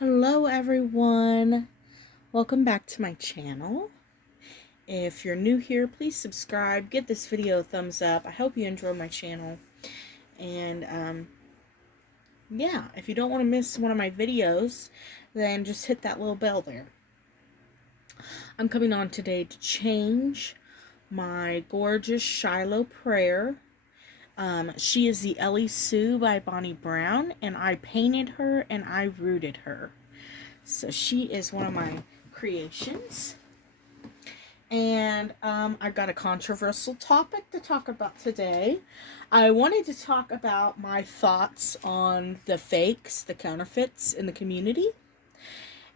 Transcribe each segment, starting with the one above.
Hello everyone, welcome back to my channel. If you're new here, please subscribe, give this video a thumbs up. I hope you enjoy my channel. And yeah, if you don't want to miss one of my videos, then just hit that little bell there. I'm coming on today to change my gorgeous Shiloh prayer. She is the Ellie Sue by Bonnie Brown, and I painted her and I rooted her. So she is one of my creations. And I got a controversial topic to talk about today. I wanted to talk about my thoughts on the fakes, the counterfeits in the community.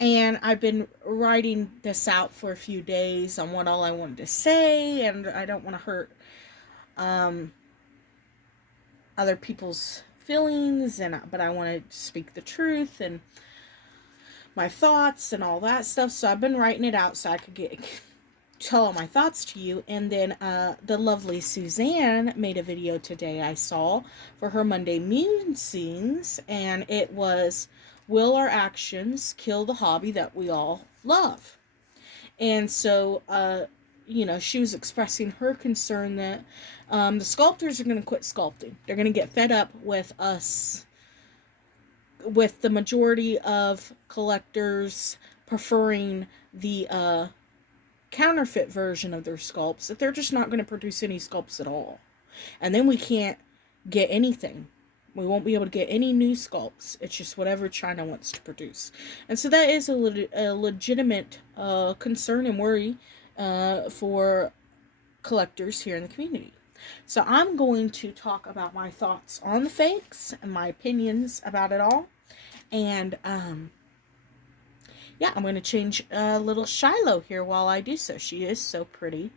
And I've been writing this out for a few days on what all I wanted to say, and I don't want to hurt other people's feelings, but I want to speak the truth and my thoughts and all that stuff. So I've been writing it out so I could tell all my thoughts to you. And then the lovely Suzanne made a video today I saw for her Monday musings, and it was, will our actions kill the hobby that we all love? And so you know, she was expressing her concern that the sculptors are going to quit sculpting. They're going to get fed up with us, with the majority of collectors preferring the counterfeit version of their sculpts, that they're just not going to produce any sculpts at all. And then we can't get anything. We won't be able to get any new sculpts. It's just whatever China wants to produce. And so that is a legitimate concern and worry for collectors here in the community. So I'm going to talk about my thoughts on the fakes and my opinions about it all. And yeah, I'm going to change little Shiloh here while I do so. She is so pretty.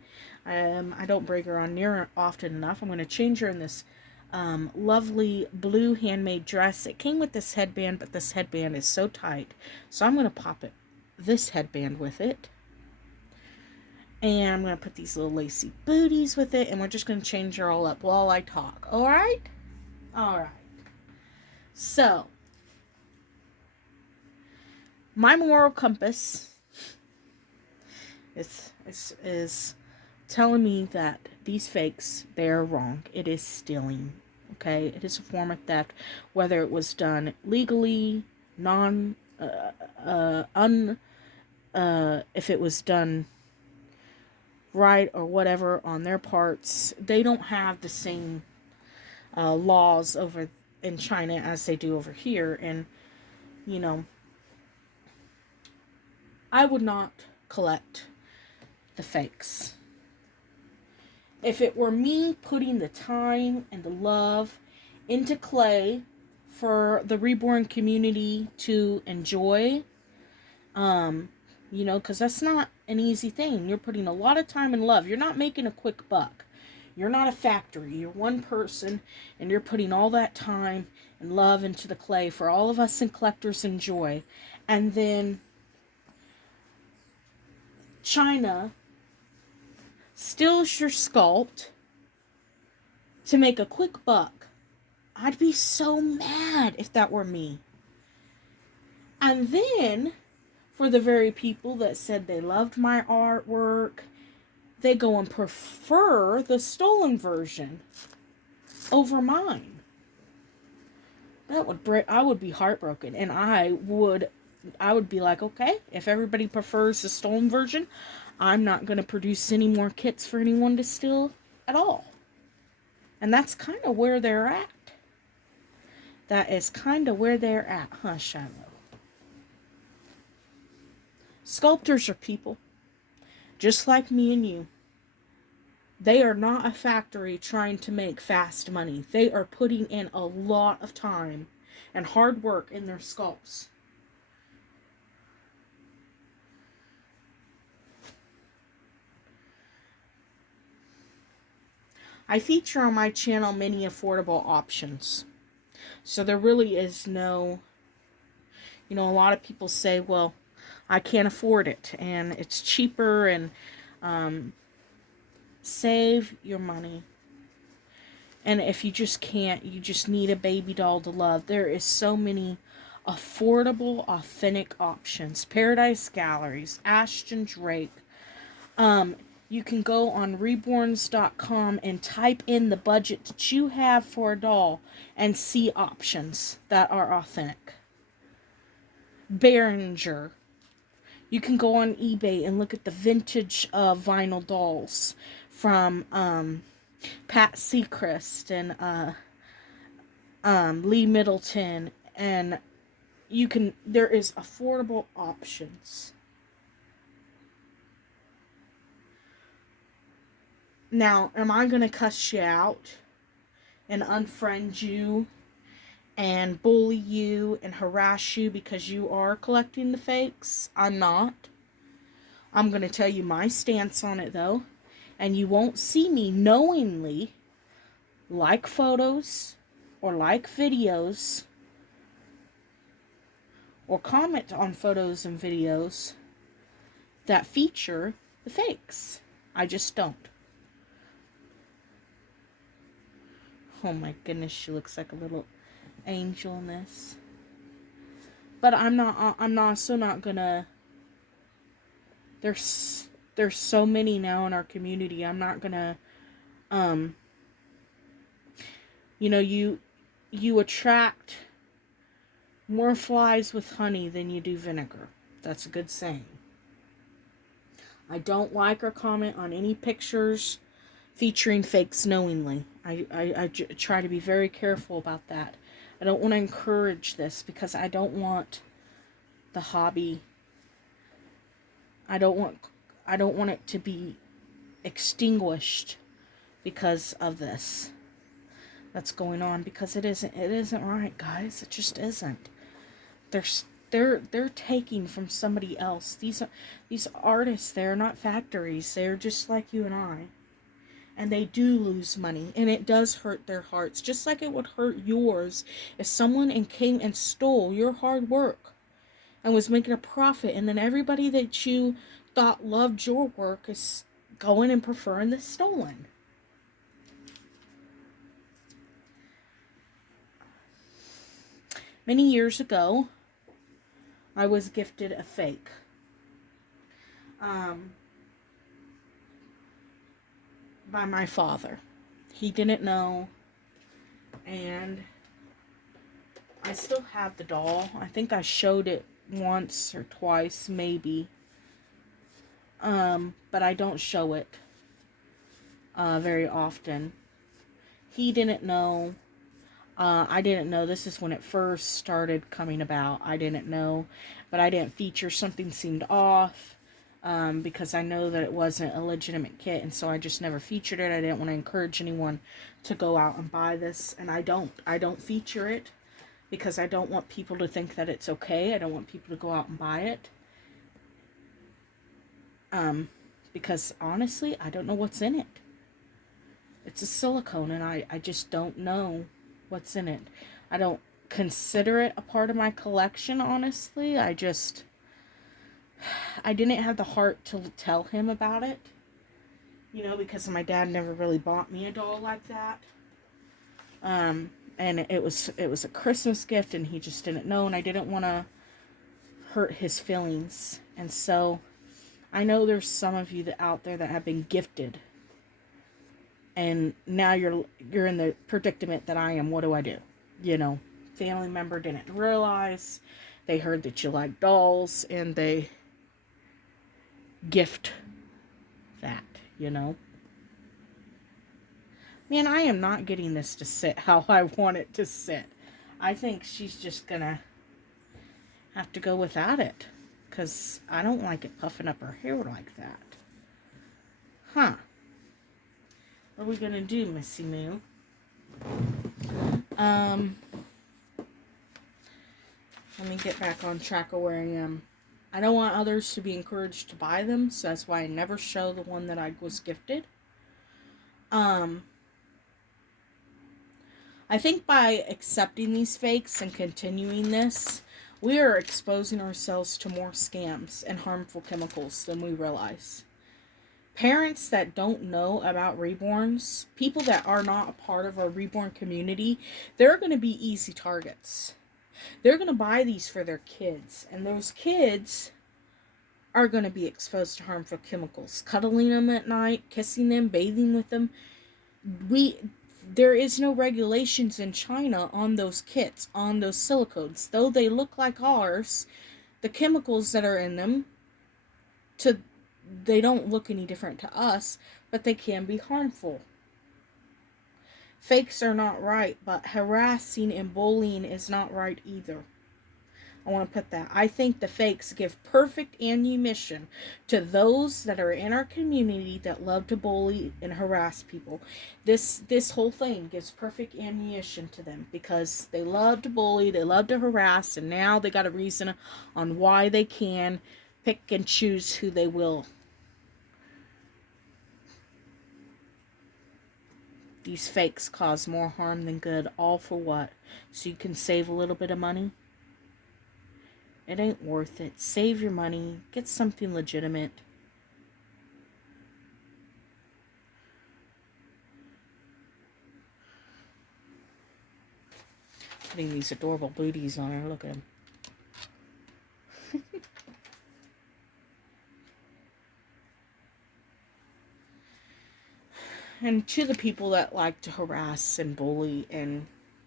I don't bring her on near often enough. I'm going to change her in this lovely blue handmade dress. It came with this headband, but this headband is so tight. So I'm going to pop this headband with it. And I'm going to put these little lacy booties with it. And we're just going to change her all up while I talk. Alright? Alright. So, my moral compass is telling me that these fakes, they're wrong. It is stealing. Okay? It is a form of theft. Whether it was done legally, if it was done right or whatever on their parts, they don't have the same laws over in China as they do over here. And you know, I would not collect the fakes. If it were me putting the time and the love into clay for the reborn community to enjoy, you know, because that's not an easy thing. You're putting a lot of time and love. You're not making a quick buck. You're not a factory. You're one person, and you're putting all that time and love into the clay for all of us and collectors enjoy. And then China steals your sculpt to make a quick buck. I'd be so mad if that were me. And then, for the very people that said they loved my artwork, they go and prefer the stolen version over mine. That would I would be heartbroken, and I would be like, okay, if everybody prefers the stolen version, I'm not going to produce any more kits for anyone to steal at all. And that's kind of where they're at. That is kind of where they're at, huh, Shiloh? Sculptors are people, just like me and you. They are not a factory trying to make fast money. They are putting in a lot of time and hard work in their sculpts. I feature on my channel many affordable options. So there really is no, you know, a lot of people say, well, I can't afford it and it's cheaper, and save your money. And if you just can't, you just need a baby doll to love, there is so many affordable, authentic options. Paradise Galleries, Ashton Drake. You can go on reborns.com and type in the budget that you have for a doll and see options that are authentic. Berenguer. You can go on eBay and look at the vintage vinyl dolls from Pat Seacrest and Lee Middleton, and there is affordable options. Now, am I going to cuss you out and unfriend you and bully you and harass you because you are collecting the fakes? I'm not. I'm going to tell you my stance on it, though. And you won't see me knowingly like photos or like videos or comment on photos and videos that feature the fakes. I just don't. Oh my goodness, she looks like a little angel in this. But I'm also not gonna, there's so many now in our community. I'm not gonna, you attract more flies with honey than you do vinegar. That's a good saying. I don't like or comment on any pictures featuring fakes knowingly. I try to be very careful about that. I don't want to encourage this because I don't want the hobby. I don't want it to be extinguished because of this that's going on, because it isn't right, guys. It just isn't. They're taking from somebody else. These artists, they're not factories. They're just like you and I. And they do lose money, and it does hurt their hearts, just like it would hurt yours if someone came and stole your hard work and was making a profit, and then everybody that you thought loved your work is going and preferring the stolen. Many years ago, I was gifted a fake. By my father. He didn't know, and I still have the doll. I think I showed it once or twice, maybe. But I don't show it very often. He didn't know. I didn't know. This is when it first started coming about. I didn't know, but I didn't feature. Something seemed off. Because I know that it wasn't a legitimate kit, and so I just never featured it. I didn't want to encourage anyone to go out and buy this, and I don't feature it because I don't want people to think that it's okay. I don't want people to go out and buy it. Because honestly, I don't know what's in it. It's a silicone, and I just don't know what's in it. I don't consider it a part of my collection, honestly. I didn't have the heart to tell him about it, because my dad never really bought me a doll like that. And it was a Christmas gift, and he just didn't know, and I didn't want to hurt his feelings. And so I know there's some of you out there that have been gifted, and now you're in the predicament that I am. What do I do? Family member didn't realize, they heard that you like dolls, and they gift that, Man, I am not getting this to sit how I want it to sit. I think she's just gonna have to go without it, because I don't like it puffing up her hair like that. Huh. What are we gonna do, Missy Moo? Let me get back on track of where I am. I don't want others to be encouraged to buy them, so that's why I never show the one that I was gifted. I think by accepting these fakes and continuing this, we are exposing ourselves to more scams and harmful chemicals than we realize. Parents that don't know about reborns, people that are not a part of our reborn community, they're going to be easy targets. They're going to buy these for their kids. And those kids are going to be exposed to harmful chemicals. Cuddling them at night, kissing them, bathing with them. There is no regulations in China on those kits, on those silicones. Though they look like ours, the chemicals that are in them, they don't look any different to us, but they can be harmful. Fakes are not right, but harassing and bullying is not right either. I want to put that. I think the fakes give perfect ammunition to those that are in our community that love to bully and harass people. This whole thing gives perfect ammunition to them because they love to bully, they love to harass, and now they got a reason on why they can pick and choose who they will. These fakes cause more harm than good, all for what? So you can save a little bit of money? It ain't worth it. Save your money. Get something legitimate. Putting these adorable booties on her. Look at them. And to the people that like to harass and bully, and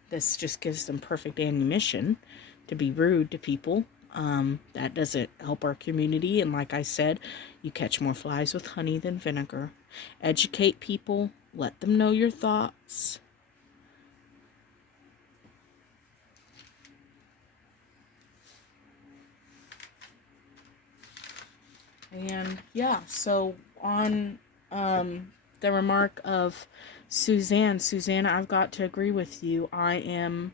this just gives them perfect ammunition to be rude to people. That doesn't help our community. And like I said, you catch more flies with honey than vinegar. Educate people. Let them know your thoughts. And yeah, so on the remark of Suzanne, I've got to agree with you. I am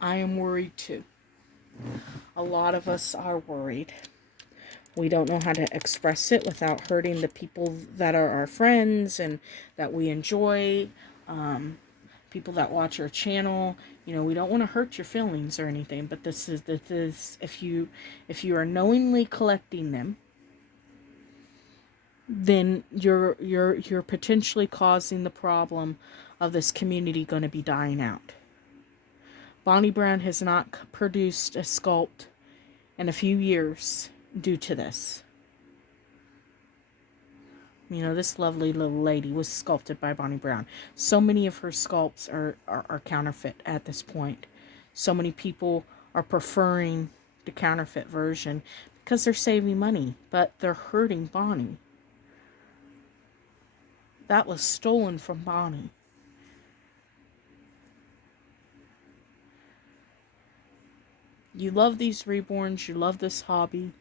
worried too. A lot of us are worried. We don't know how to express it without hurting the people that are our friends and that we enjoy, people that watch our channel. You know, we don't want to hurt your feelings or anything, but this is if you are knowingly collecting them, then you're potentially causing the problem of this community going to be dying out. Bonnie Brown has not produced a sculpt in a few years due to this. You know, this lovely little lady was sculpted by Bonnie Brown. So many of her sculpts are counterfeit at this point. So many people are preferring the counterfeit version because they're saving money, but they're hurting Bonnie. That was stolen from Bonnie. You love these reborns, you love this hobby,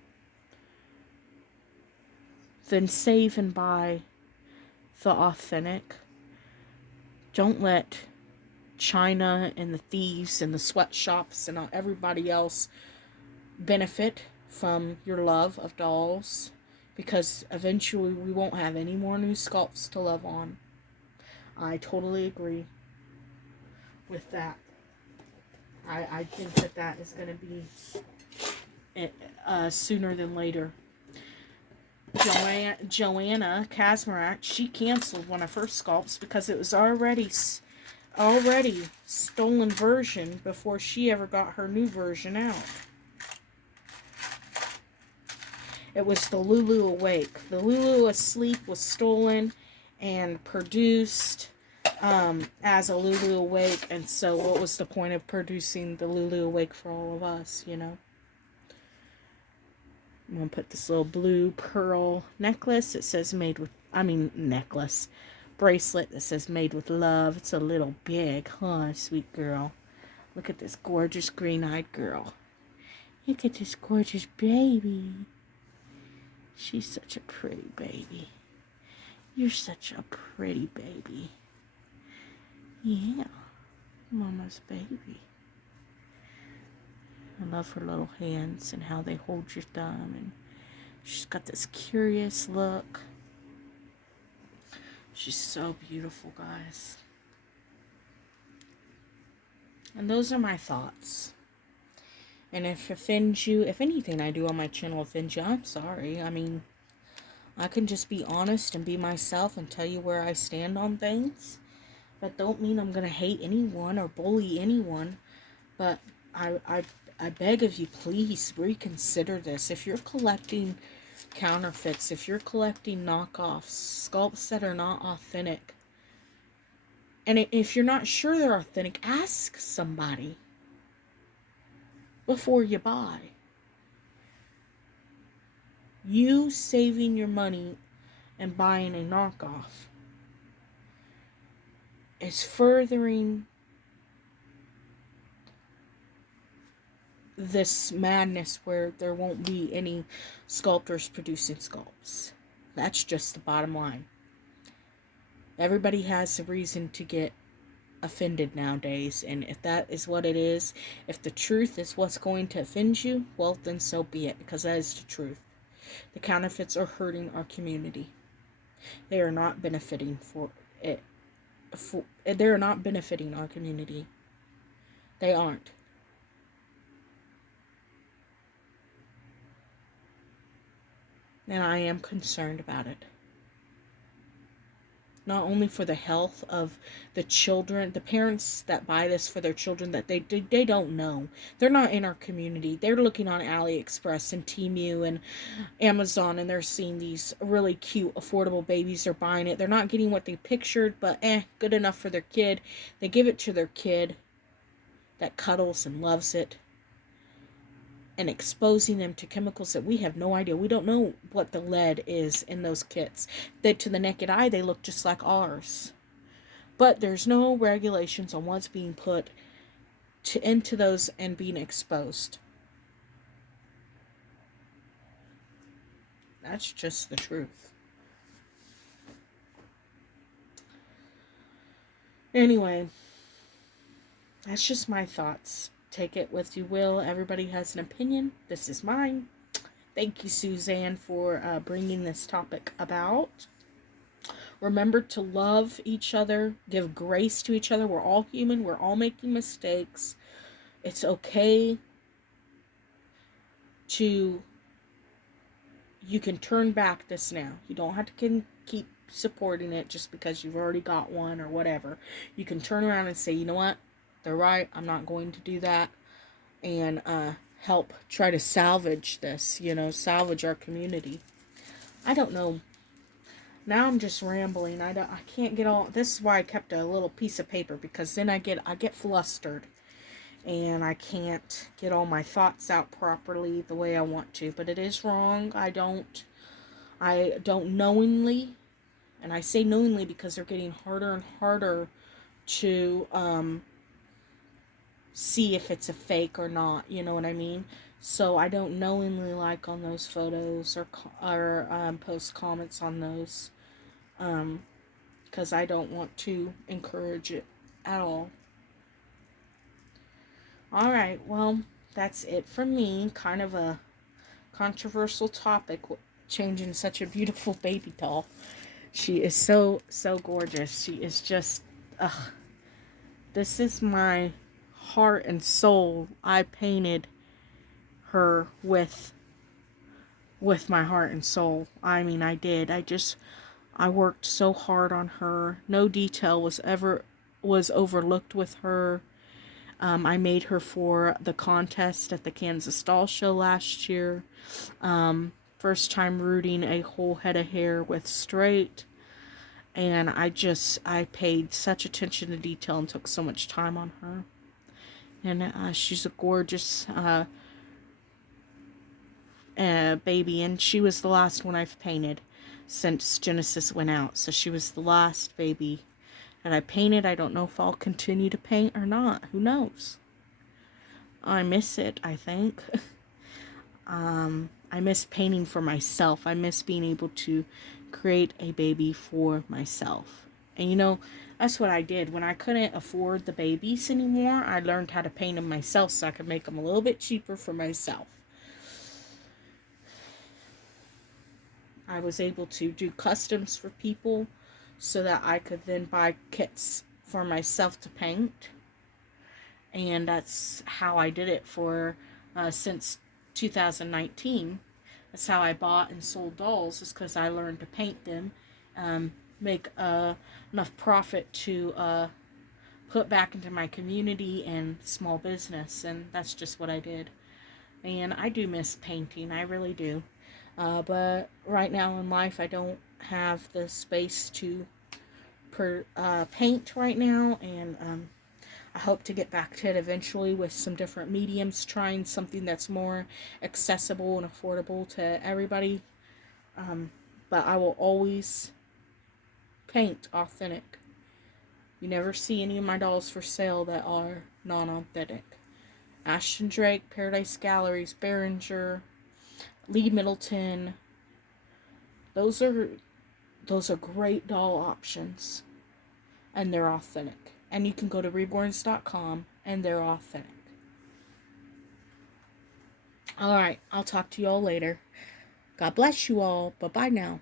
then save and buy the authentic. Don't let China and the thieves and the sweatshops and everybody else benefit from your love of dolls, because eventually we won't have any more new sculpts to love on. I totally agree with that. I think that is going to be sooner than later. Joanna Kazmarek, she canceled one of her sculpts because it was already stolen version before she ever got her new version out. It was the Lulu Awake. The Lulu Asleep was stolen and produced as a Lulu Awake, and so what was the point of producing the Lulu Awake for all of us, you know? I'm going to put this little blue pearl necklace. It says bracelet that says made with love. It's a little big, huh, sweet girl. Look at this gorgeous green-eyed girl. Look at this gorgeous baby. She's such a pretty baby. You're such a pretty baby. Yeah, Mama's baby. I love her little hands and how they hold your thumb, and she's got this curious look. She's so beautiful, guys. And those are my thoughts. And if it offends you, if anything I do on my channel offends you, I'm sorry. I mean, I can just be honest and be myself and tell you where I stand on things. That don't mean I'm going to hate anyone or bully anyone. But I beg of you, please reconsider this. If you're collecting counterfeits, if you're collecting knockoffs, sculpts that are not authentic, and if you're not sure they're authentic, ask somebody before you buy. You saving your money and buying a knockoff is furthering this madness where there won't be any sculptors producing sculpts. That's just the bottom line. Everybody has a reason to get offended nowadays, and if that is what it is, if the truth is what's going to offend you, well, then so be it, because that is the truth. The counterfeits are hurting our community. They are not benefiting they are not benefiting our community. They aren't. And I am concerned about it. Not only for the health of the children, the parents that buy this for their children that they don't know. They're not in our community. They're looking on AliExpress and Temu and Amazon, and they're seeing these really cute, affordable babies. They're buying it. They're not getting what they pictured, but good enough for their kid. They give it to their kid that cuddles and loves it, and exposing them to chemicals that we have no idea. We don't know what the lead is in those kits. That to the naked eye, they look just like ours. But there's no regulations on what's being put into those and being exposed. That's just the truth. Anyway, that's just my thoughts. Take it with you will. Everybody has an opinion. This is mine. Thank you, Suzanne, for bringing this topic about. Remember to love each other. Give grace to each other. We're all human. We're all making mistakes. It's okay to... You can turn back this now. You don't have to keep supporting it just because you've already got one or whatever. You can turn around and say, you know what? They're right. I'm not going to do that. And help try to salvage this, salvage our community. I don't know. Now I'm just rambling. I can't get all... This is why I kept a little piece of paper, because then I get flustered. And I can't get all my thoughts out properly the way I want to. But it is wrong. I don't knowingly, and I say knowingly because they're getting harder and harder to see if it's a fake or not, you know what I mean? So I don't knowingly like on those photos or post comments on those, because I don't want to encourage it at all. Alright, well, that's it from me. Kind of a controversial topic, changing such a beautiful baby doll. She is so gorgeous. She is just, this is my heart and soul. I painted her with my heart and soul. I mean, I did. I worked so hard on her. No detail was overlooked with her. I made her for the contest at the Kansas Doll Show last year. First time rooting a whole head of hair with straight. And I paid such attention to detail and took so much time on her. And she's a gorgeous baby. And she was the last one I've painted since Genesis went out. So she was the last baby that I painted. I don't know if I'll continue to paint or not. Who knows? I miss it, I think. I miss painting for myself. I miss being able to create a baby for myself. And that's what I did. When I couldn't afford the babies anymore, I learned how to paint them myself so I could make them a little bit cheaper for myself. I was able to do customs for people so that I could then buy kits for myself to paint. And that's how I did it for since 2019. That's how I bought and sold dolls, is because I learned to paint them, make enough profit to put back into my community and small business, and that's just what I did. And I do miss painting, I really do. But right now in life, I don't have the space to paint right now, and I hope to get back to it eventually with some different mediums, trying something that's more accessible and affordable to everybody. But I will always paint authentic. You never see any of my dolls for sale that are non-authentic. Ashton Drake, Paradise Galleries, Berenguer, Lee Middleton. Those are great doll options, and they're authentic. And you can go to reborns.com, and they're authentic. Alright, I'll talk to you all later. God bless you all. Bye-bye now.